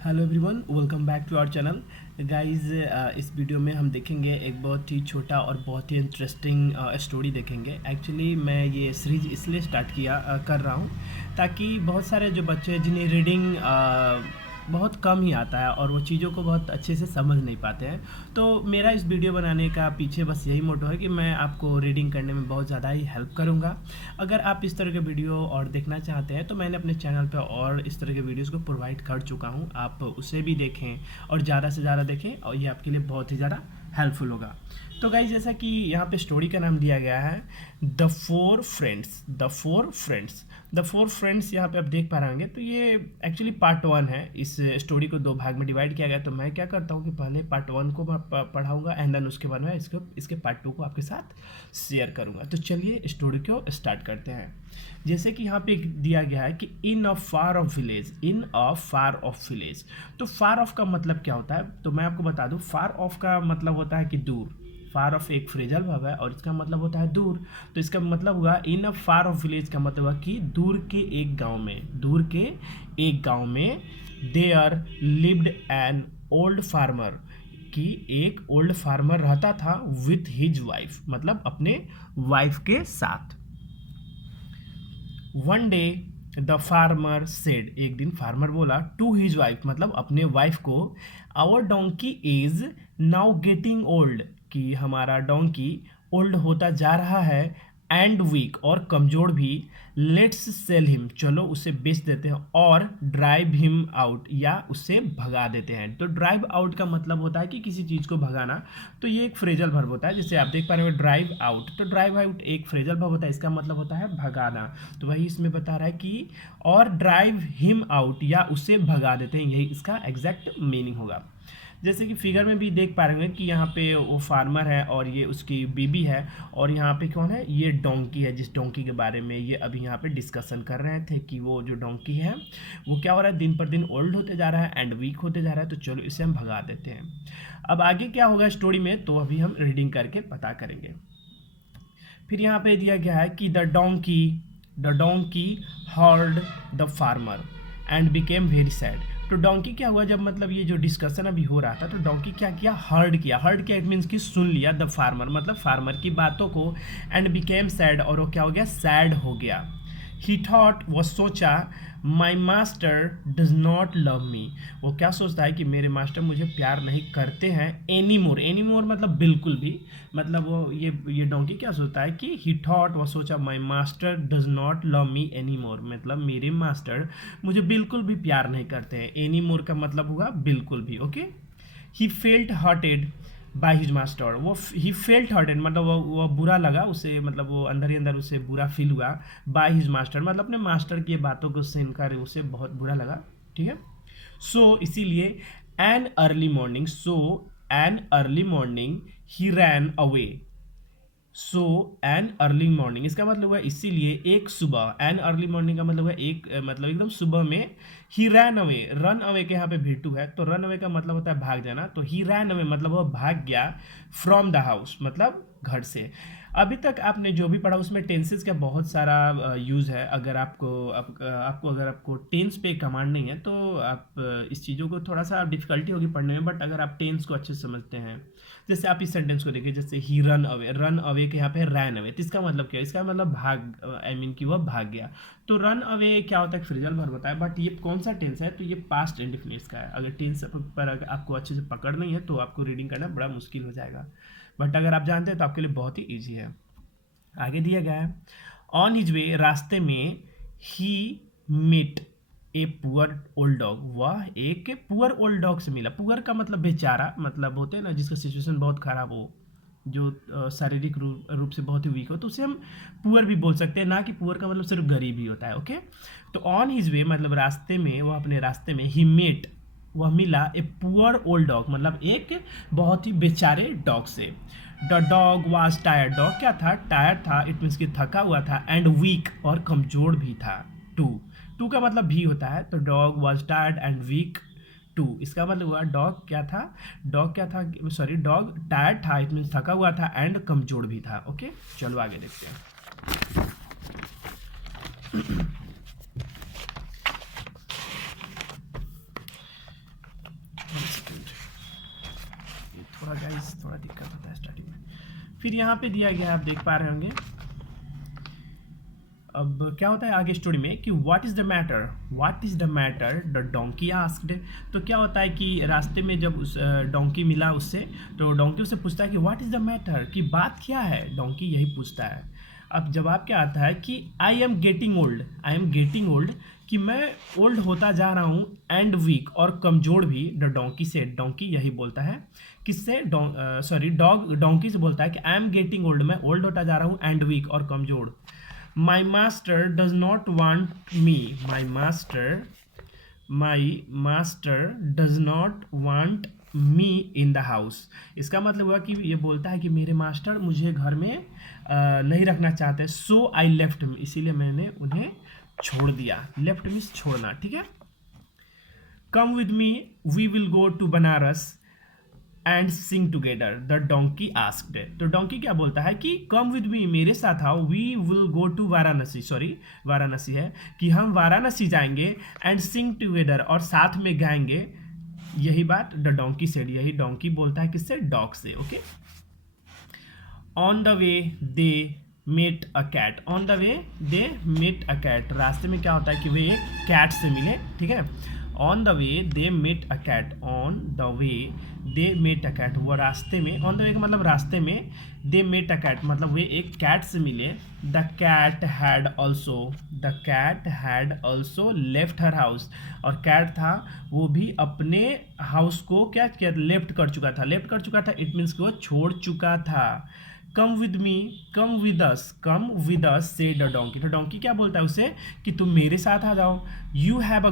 Hello everyone, welcome back to our channel guys. इस video में हम देखेंगे एक बहुत ही छोटा और बहुत ही इंटरेस्टिंग स्टोरी देखेंगे। एक्चुअली मैं ये सीरीज इसलिए स्टार्ट कर रहा हूँ ताकि बहुत सारे जो बच्चे जिन्हें रीडिंग बहुत कम ही आता है और वो चीज़ों को बहुत अच्छे से समझ नहीं पाते हैं, तो मेरा इस वीडियो बनाने का पीछे बस यही मोटो है कि मैं आपको रीडिंग करने में बहुत ज़्यादा ही हेल्प करूँगा। अगर आप इस तरह के वीडियो और देखना चाहते हैं तो मैंने अपने चैनल पे और इस तरह के वीडियोस को प्रोवाइड कर चुका हूँ, आप उसे भी देखें और ज़्यादा से ज़्यादा देखें और ये आपके लिए बहुत ही ज़्यादा हेल्पफुल होगा। तो गाइस, जैसा कि यहाँ पे स्टोरी का नाम दिया गया है the four friends. The four friends यहाँ पे आप देख पा रहे होंगे, तो ये एक्चुअली पार्ट वन है। इस स्टोरी को दो भाग में डिवाइड किया गया, तो मैं क्या करता हूँ कि पहले पार्ट वन को पढ़ाऊंगा एंड देन उसके बाद मैं इसके पार्ट टू को आपके साथ शेयर करूंगा। तो चलिए स्टोरी को स्टार्ट करते हैं। जैसे कि यहाँ पे दिया गया है कि इन अ फार ऑफ विलेज। तो फार ऑफ का मतलब क्या होता है, तो मैं आपको बता दूं, फार ऑफ का मतलब होता है कि दूर। फार ऑफ एक फ्रेजल वर्ब है और इसका मतलब होता है दूर। तो इसका मतलब हुआ इन अ फार ऑफ विलेज का मतलब हुआ कि दूर के एक गांव में there lived an old farmer, कि एक ओल्ड फार्मर रहता था विथ हिज वाइफ, मतलब अपने वाइफ के साथ। One day the farmer said, एक दिन फार्मर बोला टू हिज वाइफ, मतलब अपने वाइफ को, our donkey is now getting old, कि हमारा डोंकी ओल्ड होता जा रहा है, एंड वीक और कमजोर भी, लेट्स सेल हिम, चलो उसे बेच देते हैं, और ड्राइव हिम आउट, या उसे भगा देते हैं। तो ड्राइव आउट का मतलब होता है कि किसी चीज़ को भगाना, तो ये एक फ्रेजल वर्ब होता है। जैसे आप देख पा रहे हो ड्राइव आउट, तो ड्राइव आउट एक फ्रेजल वर्ब होता है, इसका मतलब होता है भगाना। तो वही इसमें बता रहा है कि और ड्राइव हिम आउट, या उसे भगा देते हैं, यही इसका एग्जैक्ट मीनिंग होगा। जैसे कि फिगर में भी देख पा रहे होंगे कि यहाँ पे वो फार्मर है और ये उसकी बीबी है, और यहाँ पे कौन है, ये डोंकी है, जिस डोंकी के बारे में ये अभी यहाँ पे डिस्कशन कर रहे थे कि वो जो डोंकी है वो क्या हो रहा है, दिन पर दिन ओल्ड होते जा रहा है एंड वीक होते जा रहा है, तो चलो इसे हम भगा देते हैं। अब आगे क्या होगा स्टोरी में, तो अभी हम रीडिंग करके पता करेंगे। फिर यहाँ पे दिया गया है कि the donkey heard the farmer and became very sad. तो डोंकी क्या हुआ, जब मतलब ये जो डिस्कशन अभी हो रहा था, तो डोंकी क्या किया, हर्ड किया इट मीन्स कि सुन लिया, द फार्मर मतलब फार्मर की बातों को, एंड बिकेम सैड, और वो क्या हो गया, सैड हो गया। ही थॉट, वो सोचा, my master does not love me, वो क्या सोचता है कि मेरे मास्टर मुझे प्यार नहीं करते हैं, एनी मोर मतलब बिल्कुल भी, मतलब वो ये डोंकी क्या सोचता है कि ही थॉट, वो सोचा, my master does not love me any more, मतलब मेरे मास्टर मुझे बिल्कुल भी प्यार नहीं करते हैं। एनी मोर का मतलब हुआ बिल्कुल भी, okay. He felt hurted by his master, वो ही फेल्ट हर्टेड मतलब वो बुरा लगा उसे, मतलब वो अंदर ही अंदर उसे बुरा फील हुआ, बाय हिज मास्टर मतलब अपने मास्टर की बातों को सुनकर उसे बहुत बुरा लगा, ठीक है। इसीलिए an early morning he ran away. An early morning इसका मतलब हुआ इसीलिए एक सुबह, एन अर्ली मॉर्निंग का मतलब है एक, मतलब एकदम सुबह में। ही रैन अवे, रन अवे के यहाँ पे भेटू है, तो रन अवे का मतलब होता है भाग जाना, तो ही रैन अवे मतलब वह भाग गया फ्रॉम द हाउस, मतलब घर से। अभी तक आपने जो भी पढ़ा उसमें टेंसेस का बहुत सारा यूज़ है। अगर आपको टेंस पे कमांड नहीं है तो आप इस चीज़ों को थोड़ा सा डिफिकल्टी होगी पढ़ने में, बट अगर आप टेंस को अच्छे से समझते हैं, जैसे आप इस सेंटेंस को देखिए, जैसे ही रन अवे के यहाँ पे रैन अवे, तो इसका मतलब क्या है, इसका मतलब भाग, आई मीन कि वह भाग गया। तो रन अवे क्या होता है, फ्रेजल वर्ब होता है, बट ये कौन सा टेंस है, तो ये पास्ट इंडिफिनिट्स का है। अगर टेंस पर अगर आपको अच्छे से पकड़ नहीं है तो आपको रीडिंग करना बड़ा मुश्किल हो जाएगा, बट अगर आप जानते हैं तो आपके लिए बहुत ही ईजी है। आगे दिया गया है, ऑन हिज वे, रास्ते में, he met a poor old dog, वह एक पुअर ओल्ड डॉग से मिला। पुअर का मतलब बेचारा, मतलब होते हैं ना जिसका सिचुएशन बहुत खराब हो, जो शारीरिक रूप से बहुत ही वीक हो, तो उसे हम पुअर भी बोल सकते हैं, ना कि पुअर का मतलब सिर्फ गरीब ही होता है, ओके। तो ऑन हिज वे मतलब रास्ते में, वह अपने रास्ते में, ही मेट वह मिला ए पुअर ओल्ड डॉग, मतलब एक बहुत ही बेचारे डॉग से। The dog was tired, dog क्या था, टायर्ड था, इट मीन्स कि थका हुआ था, एंड वीक और कमजोर भी था। टू का मतलब भी होता है, तो dog was tired and weak too, इसका मतलब हुआ डॉग क्या था, सॉरी, डॉग टायर्ड था, इट मीन्स थका हुआ था, एंड कमजोर भी था, ओके। चलो आगे देखते हैं। थोड़ा गाइस थोड़ा दिक्कत होता है स्टार्टिंग में। फिर यहाँ पे दिया गया है, आप देख पा रहे होंगे। अब क्या होता है आगे स्टोरी में कि what is the matter the donkey asked. तो क्या होता है कि रास्ते में जब उस डोंकी मिला उससे, तो डोंकी उससे पूछता है कि व्हाट इज़ द मैटर, कि बात क्या है। डोंकी यही पूछता है। अब जवाब क्या आता है कि आई एम गेटिंग ओल्ड, कि मैं ओल्ड होता जा रहा हूँ, एंड वीक और कमजोर भी। द डोंकी से, डोंकी यही बोलता है किससे, डोंकी से बोलता है कि आई एम गेटिंग ओल्ड, मैं ओल्ड होता जा रहा हूँ, एंड वीक और कमजोर। My master does not want me. My master does not want me in the house. इसका मतलब हुआ कि ये बोलता है कि मेरे मास्टर मुझे घर में नहीं रखना चाहते। So I left him. इसीलिए मैंने उन्हें छोड़ दिया। Left means छोड़ना, ठीक है। Come with me, we will go to Banaras and Singh together, the donkey asked. तो डोंकी क्या बोलता है कि कम विद मी, मेरे साथ आओ, we will go to Varanasi है कि हम वाराणसी जाएंगे, एंड सिंग टुगेदर और साथ में गाएंगे। यही बात द डोंकी सेड, यही डोंकी बोलता है किससे, डॉग से। Okay. On the way they met a cat, रास्ते में क्या होता है कि वे एक कैट से मिले, ठीक है। On the way they met a cat, वो रास्ते में, ऑन द वे का मतलब रास्ते में, दे मेट अ कैट मतलब वे एक कैट से मिले। The cat had also left her house, और कैट था वो भी अपने हाउस को क्या किया, लेफ्ट कर चुका था। इट मीन्स कि वो छोड़ चुका था। कम विद अस से द डोंकी। तो डोंकी क्या बोलता है उसे कि तुम मेरे साथ आ जाओ। You have a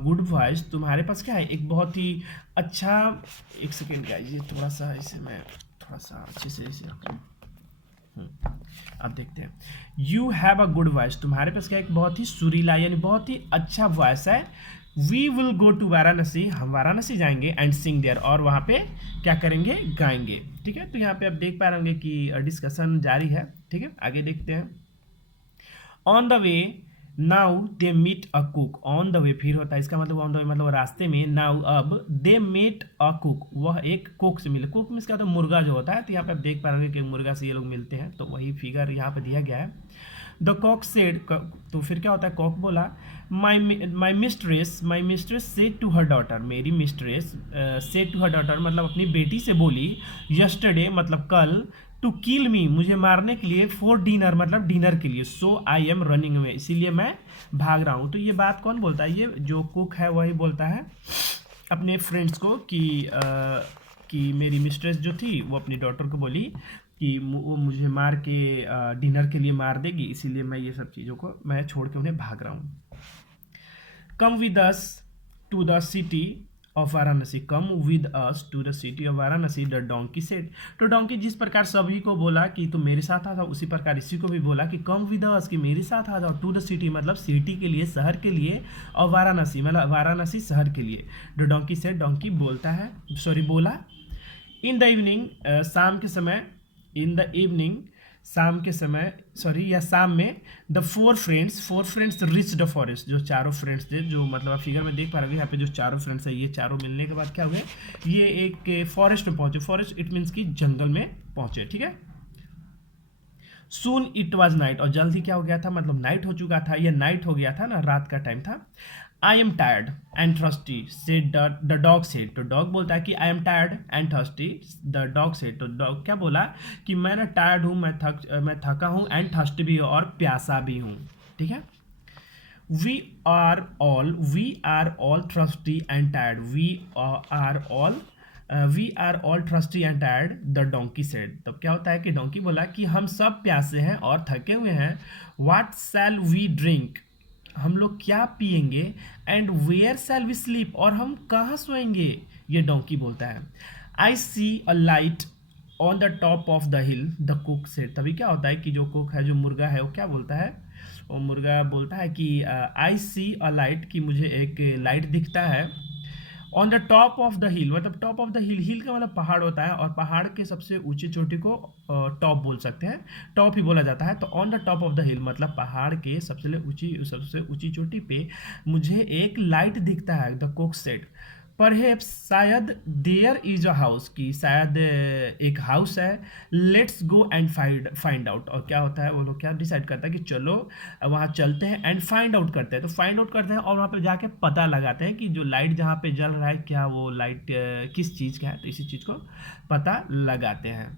good voice, तुम्हारे पास क्या है, एक बहुत ही अच्छा। एक सेकेंड गाइस, ये थोड़ा सा इसे मैं थोड़ा सा अच्छे से इसे रखूं। अब देखते हैं। You have a good voice, तुम्हारे पास क्या एक बहुत ही सुरीला यानी बहुत ही अच्छा वॉइस है। We will go to Varanasi, हम वाराणसी जाएंगे, एंड सिंग देयर, और वहाँ पे क्या करेंगे, गाएंगे, ठीक है। तो यहाँ पे आप देख पा रहे होंगे कि डिस्कशन जारी है, ठीक है। आगे देखते हैं। On the way now they meet a cook, on the way फिर होता है, इसका मतलब ऑन द वे मतलब रास्ते में। नाउ अब दे मीट अ कुक, वह एक कुक से मिले। कुक में इसका तो मुर्गा जो होता है, तो यहाँ पे आप देख पा रहे होंगे कि मुर्गा से ये लोग मिलते हैं, तो वही फिगर यहाँ पे दिया गया है। द कॉक सेड, तो फिर क्या होता है, कॉक बोला, my mistress said to her daughter, मेरी mistress said to her daughter मतलब अपनी बेटी से बोली, यस्टरडे मतलब कल, टू किल मी मुझे मारने के लिए, फॉर डिनर मतलब डिनर के लिए, सो आई एम रनिंग अवे इसीलिए मैं भाग रहा हूँ। तो ये बात कौन बोलता है, ये जो कुक है वही बोलता है अपने फ्रेंड्स को कि मेरी मिस्ट्रेस जो थी वो अपनी डॉटर को बोली कि वो मुझे मार के डिनर के लिए मार देगी, इसीलिए मैं ये सब चीज़ों को मैं छोड़ के उन्हें भाग रहा हूँ। Come with us to the city of Varanasi, the donkey said. तो डोंकी जिस प्रकार सभी को बोला कि तुम मेरे साथ आ जाओ, उसी प्रकार इसी को भी बोला कि कम विद अस, कि मेरे साथ आ जाओ, टू द सिटी मतलब सिटी के लिए, शहर के लिए, और वाराणसी मतलब वाराणसी शहर के लिए। द डोंकी सेड, डोंकी बोला। इन द इवनिंग, शाम में the four friends rich the forest, जो चारों फ्रेंड्स थे, जो मतलब आप फिगर में देख पा रहे हो यहाँ पे जो चारों फ्रेंड्स है, ये चारों मिलने के बाद क्या हुए, ये एक फॉरेस्ट में पहुंचे। फॉरेस्ट इट मीन्स कि जंगल में पहुंचे, ठीक है। सून इट वॉज नाइट, और जल्द ही क्या हो गया था, मतलब नाइट हो चुका था, या नाइट हो गया था ना, रात का टाइम था। I am tired and thirsty said the dog said, तो डॉग बोलता है कि I am tired and thirsty, the dog said, तो डॉग क्या बोला कि मैं ना टायर्ड हूँ, मैं थका हूँ, एंड थर्स्टी भी हूँ, और प्यासा भी हूँ, ठीक है। We are all thirsty and tired, we are all thirsty and tired, the donkey said. तब क्या होता है कि डोंकी बोला कि हम सब प्यासे हैं और थके हुए हैं। व्हाट शैल वी ड्रिंक, हम लोग क्या पियेंगे, and where shall we sleep, और हम कहाँ सोएंगे, ये डोंकी बोलता है। I see a light on the top of the hill, the cock said. तभी क्या होता है कि जो कुक है, जो मुर्गा है, वो क्या बोलता है, वो मुर्गा बोलता है कि आई सी अ लाइट, कि मुझे एक लाइट दिखता है, on the top of the हिल मतलब टॉप ऑफ द हिल का मतलब पहाड़ होता है, और पहाड़ के सबसे ऊंची चोटी को टॉप बोल सकते हैं, टॉप ही बोला जाता है। तो on the top of the हिल मतलब पहाड़ के सबसे ऊंची चोटी पे मुझे एक लाइट दिखता है, द कुक सेड। परहेप्स शायद देयर इज अ हाउस, की शायद एक हाउस है। Let's go and find find out, और क्या होता है वो लोग क्या डिसाइड करता है कि चलो वहाँ चलते हैं एंड फाइंड आउट करते हैं। तो फाइंड आउट करते हैं और वहाँ पे जाके पता लगाते हैं कि जो लाइट जहाँ पे जल रहा है क्या वो लाइट किस चीज़ का है, तो इसी चीज़ को पता लगाते हैं।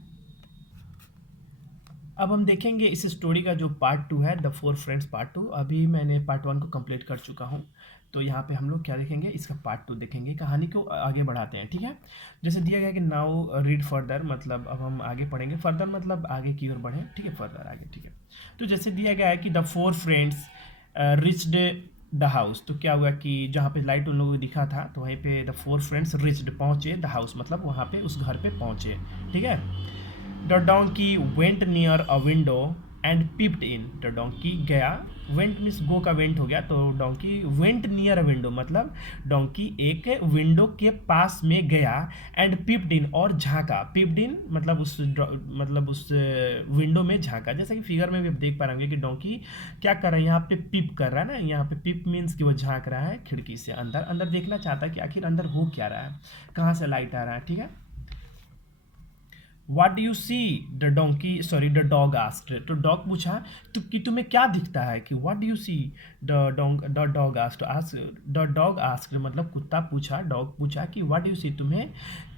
अब हम देखेंगे इस स्टोरी का जो पार्ट टू है, the four friends part two. अभी मैंने पार्ट वन को कंप्लीट कर चुका हूँ, तो यहाँ पे हम लोग क्या देखेंगे, इसका पार्ट टू देखेंगे, कहानी को आगे बढ़ाते हैं। ठीक है, जैसे दिया गया कि नाउ रीड फर्दर, मतलब अब हम आगे पढ़ेंगे। फर्दर मतलब आगे की ओर बढ़ें, ठीक है, फर्दर आगे, ठीक है। तो जैसे दिया गया है कि the four friends reached the house, तो क्या हुआ कि जहाँ पे लाइट उन लोगों को दिखा था तो वहीं पे द फोर फ्रेंड्स रिच्ड पहुँचे द हाउस, मतलब वहाँ पे उस घर पे पहुँचे। ठीक है, the donkey went near a window and peeped in, the donkey गया, वेंट मीन्स गो का वेंट हो गया, तो donkey went near a window मतलब डोंकी एक विंडो के पास में गया, एंड पिप्ड इन और झांका, पिप्ड इन मतलब उस विंडो में झांका। जैसे कि फिगर में भी आप देख पा रहे होंगे कि डोंकी क्या कर रहा है, यहाँ पे पिप कर रहा है ना, यहाँ पे पिप मीन्स कि वो झांक रहा है खिड़की से अंदर, अंदर देखना चाहता है कि आखिर अंदर हो क्या रहा है, कहाँ से लाइट आ रहा है। ठीक है, What do you see? The dog asked. तो डॉग पूछा तो कि तुम्हें क्या दिखता है, कि what do you see? The dog asked. The dog asked मतलब कुत्ता पूछा, डॉग पूछा कि what do you see? तुम्हें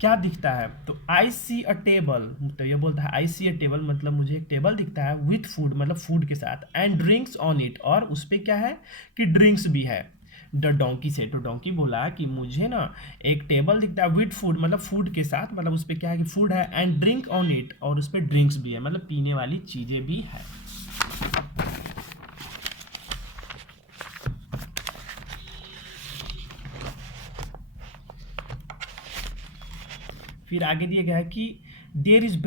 क्या दिखता है? तो I see a table, तो ये बोलता है I see a table मतलब मुझे एक टेबल दिखता है, with food मतलब फूड के साथ, and drinks on it, और उस पे क्या है कि ड्रिंक्स भी है। द डोंकी से, तो डोंकी बोला कि मुझे ना एक टेबल दिखता है विद फूड मतलब फूड के साथ, मतलब उस पर क्या है कि फूड है, एंड ड्रिंक ऑन इट, और उस पर ड्रिंक्स भी है मतलब पीने वाली चीज़ें भी है। फिर आगे दिया गया है कि देयर इज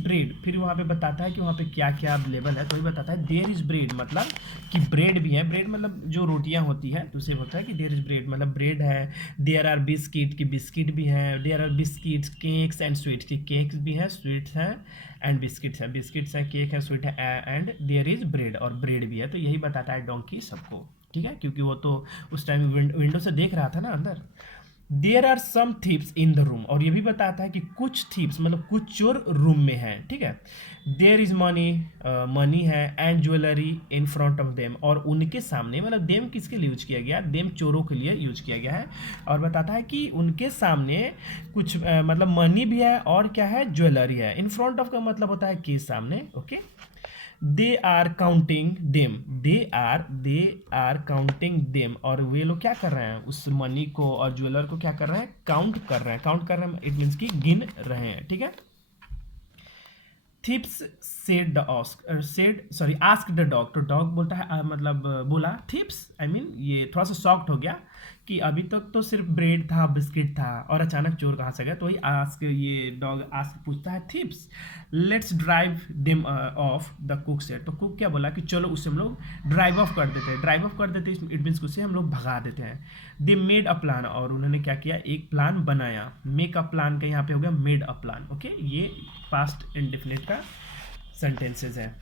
ब्रेड, फिर वहाँ पे बताता है कि वहाँ पे क्या क्या अवेलेबल है, तो ही बताता है देयर इज ब्रेड मतलब कि ब्रेड भी है, ब्रेड मतलब जो रोटियाँ होती है, तो उसे बोलता है कि देयर इज ब्रेड मतलब ब्रेड है। देयर आर बिस्किट की बिस्किट भी है, there are biscuits cakes and sweets की केक्स भी हैं, स्वीट्स हैं एंड बिस्किट्स है, केक है, स्वीट है, एंड देयर इज ब्रेड और ब्रेड भी है। तो यही बताता है डोंकी सबको, ठीक है, क्योंकि वो तो उस टाइम विंडो से देख रहा था ना अंदर। There are some thieves in the room, और ये भी बताता है कि कुछ थीप्स मतलब कुछ चोर रूम में हैं। ठीक है, देयर इज मनी, मनी है, and jewellery in front of them, और उनके सामने, मतलब देम किसके लिए यूज किया गया, देम चोरों के लिए यूज किया गया है। और बताता है कि उनके सामने कुछ मतलब मनी भी है और क्या है, ज्वेलरी है। इन फ्रंट ऑफ का मतलब होता है कि सामने, okay. They are counting them, they are counting them, और वे लोग क्या कर रहे हैं, उस मनी को और ज्वेलर को क्या कर रहे हैं, काउंट कर रहे हैं। काउंट कर रहे हैं इट मीन्स कि गिन रहे हैं। ठीक है, thief's said the ask the dog, तो डॉग बोलता है बोला थिप्स, आई मीन ये थोड़ा सा शॉक्ड हो गया कि अभी तक तो सिर्फ ब्रेड था, बिस्किट था, और अचानक चोर कहाँ से गया, तो वही आस्क, ये डॉग आस्क पूछता है thief's, let's drive them of, the cock said, तो कुक क्या बोला कि चलो उसे हम लोग ड्राइव ऑफ कर देते हैं। ड्राइव ऑफ कर देते हैं इट मीन्स उसे हम लोग भगा देते हैं। दे मेड अ प्लान, और उन्होंने क्या किया, एक प्लान बनाया। मेक अ प्लान का यहाँ पे हो गया मेड अ प्लान, ओके, ये पास्ट इंडेफिनिट का सेंटेंसेस है।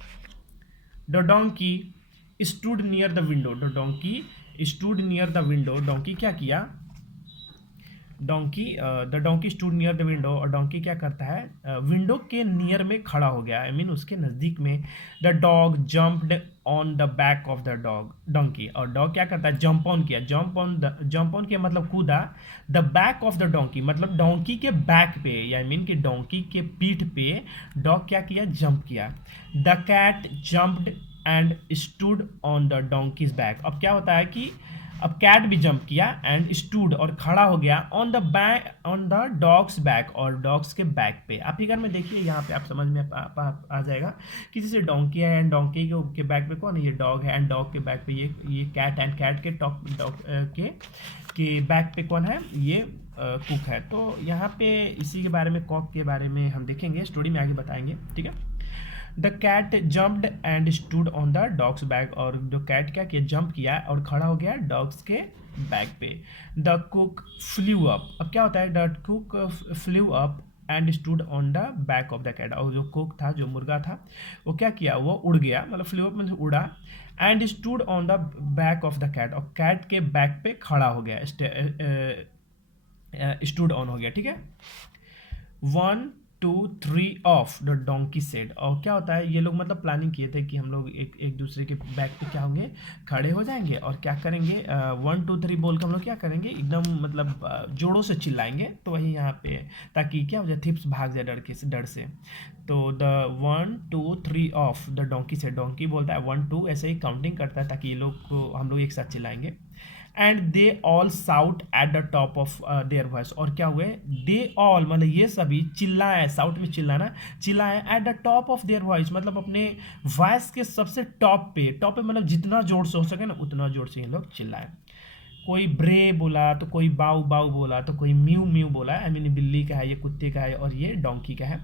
The donkey stood near the window, the donkey stood near the window, donkey क्या किया, donkey the donkey stood near the window, और डोंकी क्या करता है, विंडो के नियर में खड़ा हो गया, आई मीन उसके नज़दीक में। The dog jumped on the back of the donkey, और डॉग क्या करता है, जंप ऑन किया, जंप ऑन किया मतलब कूदा, the back of the donkey मतलब डोंकी के बैक पे, आई मीन कि डोंकी के पीठ पे डॉग क्या किया, जंप किया। The cat jumped and stood on the donkey's back, अब क्या होता है कि अब कैट भी जंप किया एंड स्टूड और खड़ा हो गया on the back, on the dog's back, और डॉग्स के बैक पे। आप फिगर में देखिए, यहाँ पे आप समझ में आ जाएगा कि जैसे डोंकी है एंड डोंकी के बैक पे कौन है, ये डॉग है, एंड डॉग के बैक पे ये कैट, एंड कैट के टॉप डॉग के बैक पे कौन है, ये कुक है। तो यहाँ पे इसी के बारे में, कॉक के बारे में हम देखेंगे, स्टोरी में आगे बताएंगे। ठीक है, the cat jumped and stood on the dog's back, और जो कैट क्या किया, जंप किया और खड़ा हो गया डॉग्स के बैक पे। द कुक फ्लू अप, अब क्या होता है, the cook flew up and stood on the back of the cat, और जो कुक था, जो मुर्गा था, वो क्या किया, वो उड़ गया, मतलब फ्लू अप मतलब उड़ा, and stood on the back of the cat, और कैट के बैक पे खड़ा हो गया, स्टूड ऑन हो गया, ठीक है। 1 2 3 ऑफ द डोंकी सेड। और क्या होता है, ये लोग मतलब प्लानिंग किए थे कि हम लोग एक एक दूसरे के बैक पे क्या होंगे, खड़े हो जाएंगे और क्या करेंगे, 1 2 3 बोल के हम लोग क्या करेंगे, एकदम मतलब जोरों से चिल्लाएंगे। तो वही यहाँ पे, ताकि क्या हो जाए, थिप्स भाग जाए डर से। तो the 1 2 3 of the donkey said, donkey बोलता है 1 2, ऐसे ही काउंटिंग करता है ताकि ये लोग को हम लोग एक साथ चिल्लाएंगे। And they all shout at the top of their voice. और क्या हुए, दे ऑल मतलब ये सभी चिल्लाए, साउट में चिल्लाना, चिल्लाए eight the top of their voice, मतलब अपने वॉइस के सबसे टॉप पे मतलब जितना जोर से हो सके ना उतना जोर से ये लोग चिल्लाए। कोई ब्रे बोला, तो कोई बाऊ बाऊ बोला, तो कोई म्यू म्यू बोला, आई मीन बिल्ली का है, ये कुत्ते का है, और ये डोंकी का है।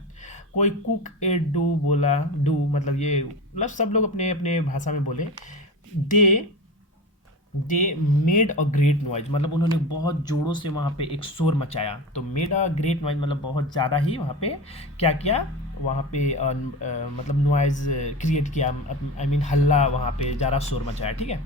कोई कुक ए डू बोला, डू मतलब ये मतलब सब लोग अपने अपने भाषा में बोले। They they made a great noise, मतलब उन्होंने बहुत जोरों से वहाँ पे एक शोर मचाया। तो मेड अ ग्रेट नॉइज मतलब बहुत ज़्यादा ही वहाँ पे क्या किया, वहाँ पे मतलब नॉइज क्रिएट किया, आई मीन हल्ला, वहाँ पे ज़्यादा शोर मचाया, ठीक है।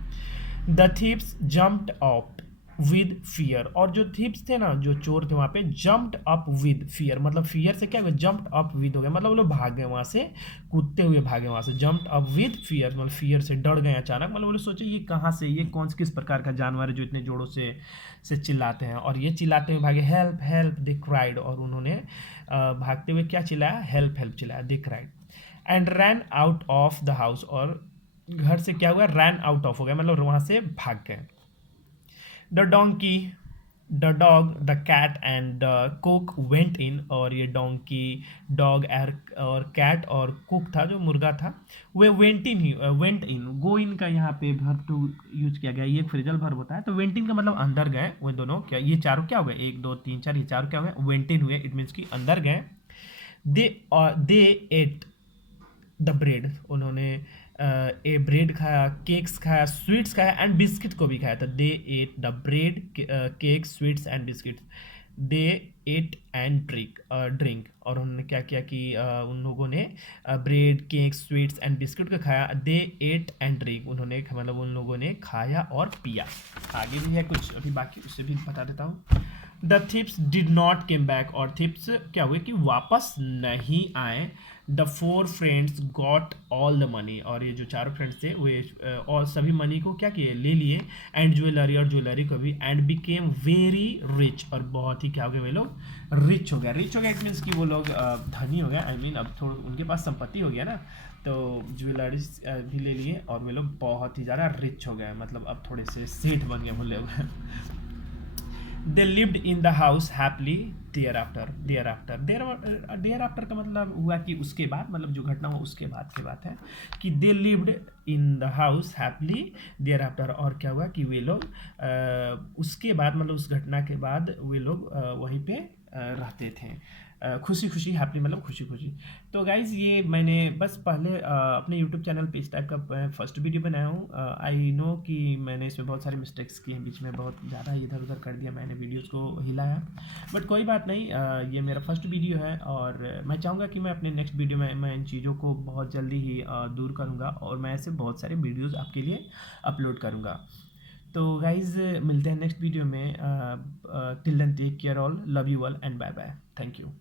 The thieves jumped up with fear. और जो थीप्स थे ना, जो चोर थे वहाँ पे, जम्प्ड अप विद फियर, मतलब फियर से क्या हुआ, जम्प्ड अप विद हो गया, मतलब वो लोग भाग गए वहाँ से, कूदते हुए भागे वहाँ से। जम्प्ड अप विद फियर मतलब फियर से डर गए अचानक, मतलब वो लोग सोचे ये कहाँ से, ये कौन से किस प्रकार का जानवर है जो इतने जोरों से चिल्लाते हैं। और ये चिल्लाते हुए भागे, हेल्प हेल्प दे क्राइड, और उन्होंने भागते हुए क्या चिल्लाया, हेल्प हेल्प चिल्लाया, दे cried. And ran out of the house, और घर से क्या हुआ, रैन आउट ऑफ हो गया, मतलब वहाँ से भाग गए। The donkey, the dog, the cat and the cook went in. और ये डोंकी, डॉग और कैट और कुक था जो मुर्गा था, वे वेंट इन, गो इन का यहाँ पे वर्ब टू यूज किया गया, ये फ्रेजल वर्ब होता है। तो वेंट इन का मतलब अंदर गए, वो दोनों क्या, ये चारों क्या हो गए, 1 2 3 4, ये चारों क्या हो गए, वेंट इन हुए, इट मीन्स कि अंदर गए। They they ate the bread, उन्होंने ए ब्रेड खाया, केक्स खाया, स्वीट्स खाया, एंड बिस्किट को भी खाया था। They ate the bread, cake, sweets and biscuit. They ate and drink, और उन्होंने क्या किया कि उन लोगों ने bread, cake, sweets and biscuit को खाया। दे एट एंड ड्रिंक, उन्होंने मतलब उन लोगों ने खाया और पिया। आगे भी है कुछ अभी बाकी, उससे भी बता देता हूँ। The thief's did not came back, और थिप्स क्या हुए कि वापस नहीं आए। The 4 friends got all the money, और ये जो चारों फ्रेंड्स थे वे और सभी मनी को क्या किए, ले लिए। एंड ज्वेलरी, और ज्वेलरी को भी। एंड बिकेम वेरी रिच, और बहुत ही क्या हो गए, वे लोग रिच हो गए। रिच हो गया इट मीन्स कि वो लोग धनी हो गए, आई मीन अब थोड़ा उनके पास संपत्ति हो गया ना, तो ज्वेलरी भी ले लिए और वे लोग बहुत ही ज़्यादा रिच हो गए, मतलब अब थोड़े से सेठ बन गए बोले हुए। They lived in the house happily thereafter, thereafter का मतलब हुआ कि उसके बाद, मतलब जो घटना हुआ उसके बाद की बात है, कि they lived in the house happily thereafter. और क्या हुआ कि वे लोग उसके बाद, मतलब उस घटना के बाद वे लोग वहीं पे रहते थे, खुशी खुशी, हैप्पी मतलब खुशी खुशी। तो गाइज़ ये मैंने बस पहले अपने यूट्यूब चैनल पे इस टाइप का फर्स्ट वीडियो बनाया हूँ। आई नो कि मैंने इसमें बहुत सारे मिस्टेक्स किए हैं, बीच में बहुत ज़्यादा इधर उधर कर दिया मैंने, वीडियोज़ को हिलाया, बट कोई बात नहीं। ये मेरा फर्स्ट वीडियो है, और मैं चाहूँगा कि मैं अपने नेक्स्ट वीडियो में मैं इन चीज़ों को बहुत जल्दी ही दूर करूँगा, और मैं ऐसे बहुत सारे वीडियोज़ आपके लिए अपलोड करूँगा। तो गाइज़ मिलते हैं नेक्स्ट वीडियो में। Till then take care all, love you all and bye bye, thank you.